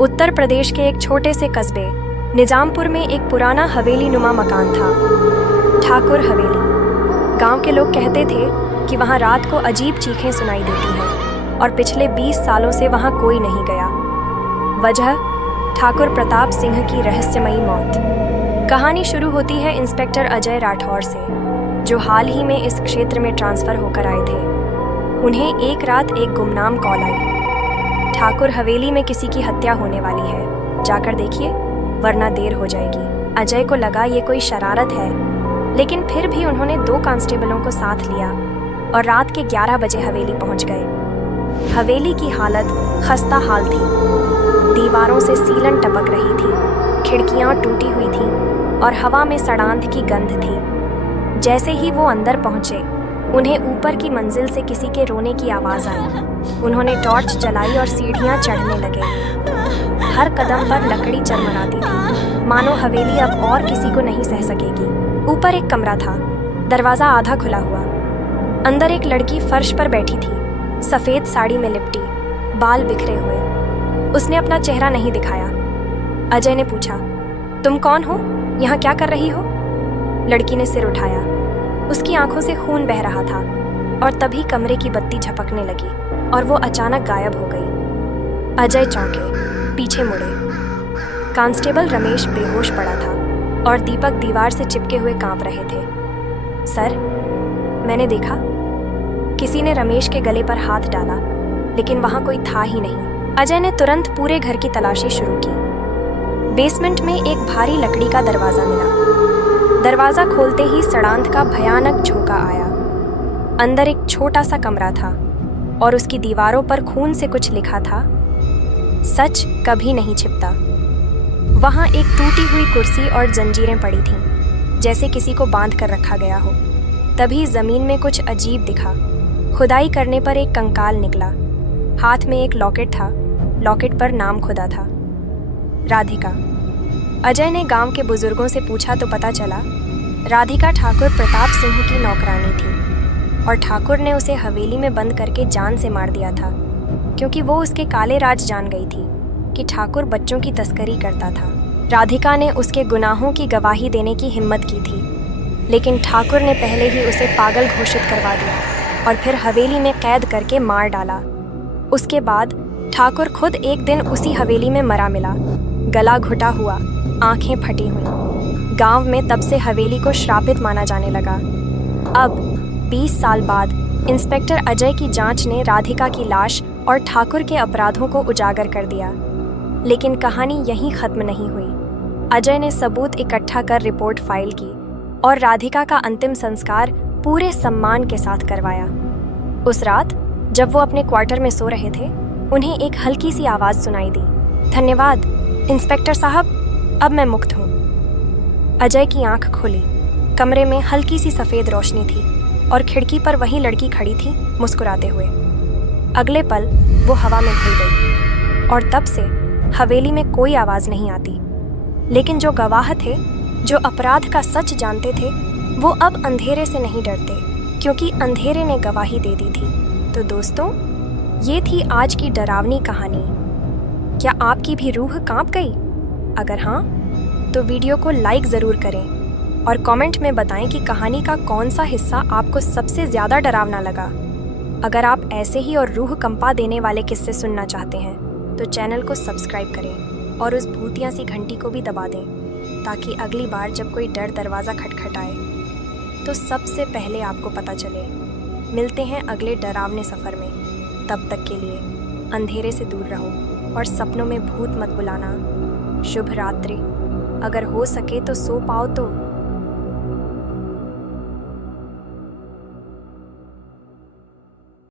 उत्तर प्रदेश के एक छोटे से कस्बे निजामपुर में एक पुराना हवेली नुमा मकान था, ठाकुर हवेली। गांव के लोग कहते थे कि वहां रात को अजीब चीखें सुनाई देती हैं और पिछले 20 सालों से वहां कोई नहीं गया। वजह ठाकुर प्रताप सिंह की रहस्यमयी मौत। कहानी शुरू होती है इंस्पेक्टर अजय राठौर से, जो हाल ही में इस क्षेत्र में ट्रांसफर होकर आए थे। उन्हें एक रात एक गुमनाम कॉल आई, ठाकुर हवेली में किसी की हत्या होने वाली है, जाकर देखिए वरना देर हो जाएगी। अजय को लगा ये कोई शरारत है, लेकिन फिर भी उन्होंने 2 कांस्टेबलों को साथ लिया और रात के 11 बजे हवेली पहुंच गए। हवेली की हालत खस्ता हाल थी, दीवारों से सीलन टपक रही थी, खिड़कियां टूटी हुई थीं और हवा में सड़ांध की गंध थी। जैसे ही वो अंदर पहुंचे, उन्हें ऊपर की मंजिल से किसी के रोने की आवाज़ आई। उन्होंने टॉर्च जलाई और सीढ़ियां चढ़ने लगे। हर कदम पर लकड़ी चरमराती थी, मानो हवेली अब और किसी को नहीं सह सकेगी। ऊपर एक कमरा था, दरवाज़ा आधा खुला हुआ। अंदर एक लड़की फर्श पर बैठी थी, सफ़ेद साड़ी में लिपटी, बाल बिखरे हुए। उसने अपना चेहरा नहीं दिखाया। अजय ने पूछा, तुम कौन हो, यहाँ क्या कर रही हो? लड़की ने सिर उठाया। उसकी आंखों से खून बह रहा था और तभी कमरे की बत्ती झपकने लगी और वो अचानक गायब हो गई। अजय चौंके, पीछे मुड़े। कांस्टेबल रमेश बेहोश पड़ा था और दीपक दीवार से चिपके हुए कांप रहे थे। सर, मैंने देखा। किसी ने रमेश के गले पर हाथ डाला, लेकिन वहां कोई था ही नहीं। अजय ने तुरंत पूरे घर की तलाशी शुरू की। बेसमेंट में एक भारी लकड़ी का दरवाजा मिला। दरवाजा खोलते ही सड़ांध का भयानक झोंका आया। अंदर एक छोटा सा कमरा था और उसकी दीवारों पर खून से कुछ लिखा था, सच कभी नहीं छिपता। वहां एक टूटी हुई कुर्सी और जंजीरें पड़ी थीं, जैसे किसी को बांध कर रखा गया हो। तभी जमीन में कुछ अजीब दिखा। खुदाई करने पर एक कंकाल निकला। हाथ में एक लॉकेट था, लॉकेट पर नाम खुदा था, राधिका। अजय ने गांव के बुजुर्गों से पूछा तो पता चला राधिका ठाकुर प्रताप सिंह की नौकरानी थी और ठाकुर ने उसे हवेली में बंद करके जान से मार दिया था, क्योंकि वो उसके काले राज जान गई थी कि ठाकुर बच्चों की तस्करी करता था। राधिका ने उसके गुनाहों की गवाही देने की हिम्मत की थी, लेकिन ठाकुर ने पहले ही उसे पागल घोषित करवा दिया और फिर हवेली में कैद करके मार डाला। उसके बाद ठाकुर खुद एक दिन उसी हवेली में मरा मिला, गला घुटा हुआ, आंखें फटी हुई। गांव में तब से हवेली को श्रापित माना जाने लगा। अब 20 साल बाद इंस्पेक्टर अजय की जांच ने राधिका की लाश और ठाकुर के अपराधों को उजागर कर दिया। लेकिन कहानी यहीं खत्म नहीं हुई। अजय ने सबूत इकट्ठा कर रिपोर्ट फाइल की और राधिका का अंतिम संस्कार पूरे सम्मान के साथ करवाया। उस रात जब वो अपने क्वार्टर में सो रहे थे, उन्हें एक हल्की सी आवाज़ सुनाई दी, धन्यवाद इंस्पेक्टर साहब, अब मैं मुक्त हूँ। अजय की आंख खुली। कमरे में हल्की सी सफ़ेद रोशनी थी और खिड़की पर वही लड़की खड़ी थी, मुस्कुराते हुए। अगले पल वो हवा में घुल गई और तब से हवेली में कोई आवाज़ नहीं आती। लेकिन जो गवाह थे, जो अपराध का सच जानते थे, वो अब अंधेरे से नहीं डरते, क्योंकि अंधेरे ने गवाही दे दी थी। तो दोस्तों, ये थी आज की डरावनी कहानी। क्या आपकी भी रूह कांप गई? अगर हाँ, तो वीडियो को लाइक ज़रूर करें और कमेंट में बताएं कि कहानी का कौन सा हिस्सा आपको सबसे ज़्यादा डरावना लगा। अगर आप ऐसे ही और रूह कंपा देने वाले किस्से सुनना चाहते हैं, तो चैनल को सब्सक्राइब करें और उस भूतिया सी घंटी को भी दबा दें, ताकि अगली बार जब कोई डर दरवाज़ा खटखटाए तो सबसे पहले आपको पता चले। मिलते हैं अगले डरावने सफ़र में। तब तक के लिए अंधेरे से दूर रहो और सपनों में भूत मत बुलाना। शुभ रात्रि। अगर हो सके तो सो पाओ तो